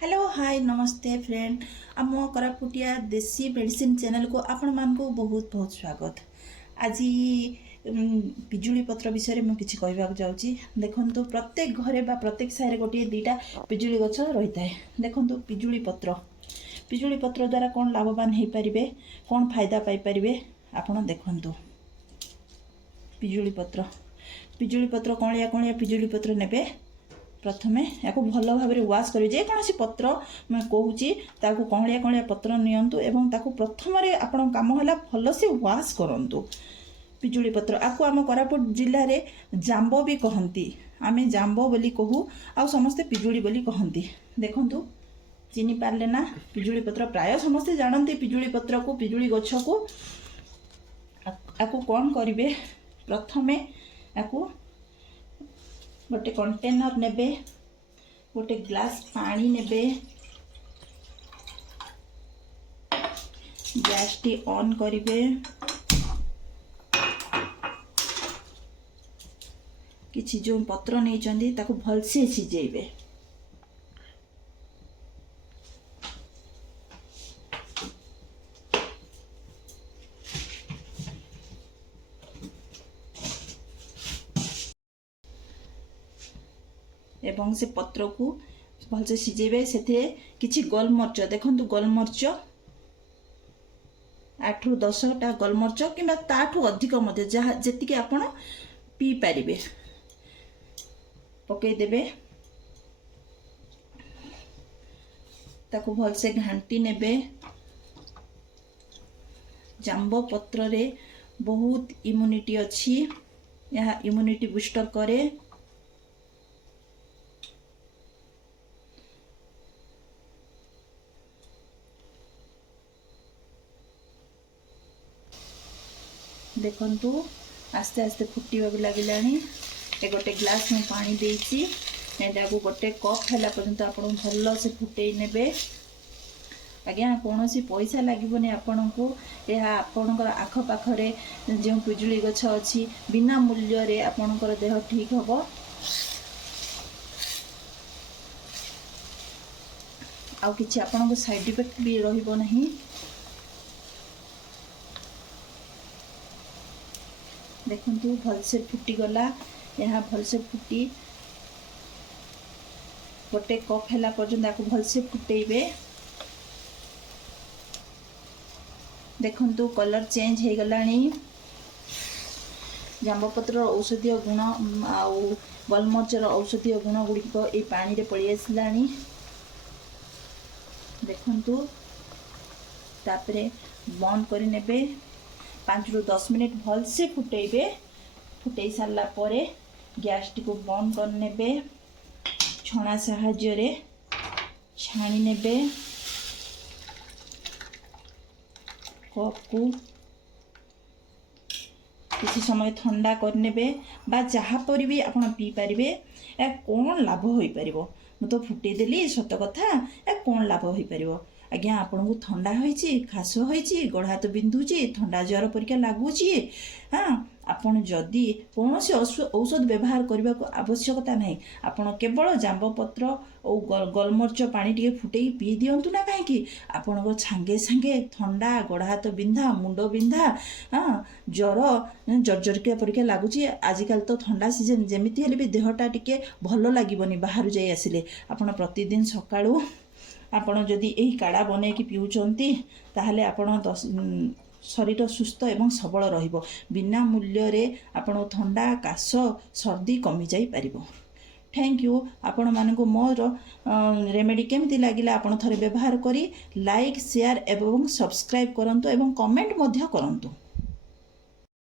Hello hi नमस्ते friend आम कोरापुटिया देसी मेडिसिन चैनल को आपण मानक बहुत बहुत स्वागत। आज पिजुली पत्र विषय में किसी कहवाक जाऊँगी। देखो प्रत्येक घरे बा प्रत्येक साइड गोटे दीटा पिजुली गछ रही है। देखो पिजुली पत्र द्वारा कौन लाभवान हो पारे, कौन फायदा पाइपर आपण देखु। पिजुली पत्र कौलिया कौलिया पिजुली पत्र ने प्रथमे या भल भाव में वाश करें। जेकोसी पत्र मैं कहूँ कौलिया कौलिया पत्र नियंतु एवं ताकू प्रथम आपण काम है भल से वाश करंतु। पिजुली पत्र आपको आम कोरापुट जिले में जाम्बो भी कहती, आमे जाम्बो बोली कहू आ समस्ते पिजुली बोली कहती। देखंतु चिनी पारले ना पिजुली पत्र प्राय समस्ते जानते। पिजुली पत्र को पिजुली गछ को आपको कौन करेंगे, प्रथमे आपको गोटे कंटेनर नेबे, गोटे ग्लास पानी नेबे, गैस टी ऑन करिवे, किछि जो पत्र नहीं चंदी ताको भल से सिजेबे। एवं से पत्र को भलसे सिझेबे। से किछि गोलमर्च, देखंतु गोलमर्च 8 ରୁ 10टा गोलमर्च कि ताठू अधिक मध्य जहाँ जी आपण पी पारे पकई देबे। ताको भलसे घांटी नेबे। जाम्बो पत्र रे बहुत इम्यूनिटी अच्छी, यह इम्यूनिटी बूस्टर करे। देखंतु आस्ते आस्ते फुटवा भी लगिला। गोटे ग्लास में पानी देसी को गोटे कप है पर्यंत आप भल से फुटे ने। आज्ञा कौन सी पैसा लगे आपण को, यह आपणकर आखपाखे जो पिजुली गछ अच्छी बिना मूल्य रे आपणकर देह ठीक हम। आउ कि आपण साइड इफेक्ट भी रहिबो नहीं। देखंतु भल से फुटी गला, यहाँ भल से फुटी गोटे कप है पर्यंत आपको भल से फुटेबे। देखंतु कलर चेंज हो गलानी। जाम्बपत्र औषधीय गुण आउ गोलमर्चर औषधीय गुण गुड़िक ये पानी रे पड़ी आसलानी। देखंतु तापरे बंद करी नेबे। 5 ରୁ 10 मिनट भल से फुटेबे। फुटे सारा पर गैस टी को बंद कर नेबे। छणा साहाय्य रे छाणी नेबे। कप को किसी समय ठंडा कर नेबे बा जहाँ पर भी आपण पी पारिबे। ए कौन लाभ होई परिबो, मु तो फुटे देली सत कथा, ए कौन लाभ होई परिबो। आज्ञा आपन को ठंडा होइछि, खास होइछि, गोड़ हाथ बिंधुछि, ठंडा ज्वर परिका लागुछि। हाँ आपन जदि कौन से औषध व्यवहार करने को आवश्यकता नहीं, आपन केवल जाम्बपत्र और गोलमर्च पानी टे फुटे पी दिंतु ना। कहीं आपण सांगे सांगे ठंडा, गोड़ हाथ बिंधा, मुंड बिंधा, हाँ ज्वर जर्जरिका परिका लगुच। आजिकल तो ठंडा सीजन जमीती हेले भी देहटा टिके भल लगनी। बाहर जाई आसिले आपण प्रतिदिन सकाळू आपण जदि यही काढ़ा बने कि पिउचंती ताहले आपण शरीर सुस्थ एवं सबल रहिबो। बिना मूल्य रे आपण ठंडा, काश, सर्दी कमी जाई परिबो। Thank you. आपण मानक मोर रेमेडी केमती लागिला आपण थरे व्यवहार करी लाइक, शेयर एवं सब्सक्राइब करंतु एवं कमेंट मध्य करंतु।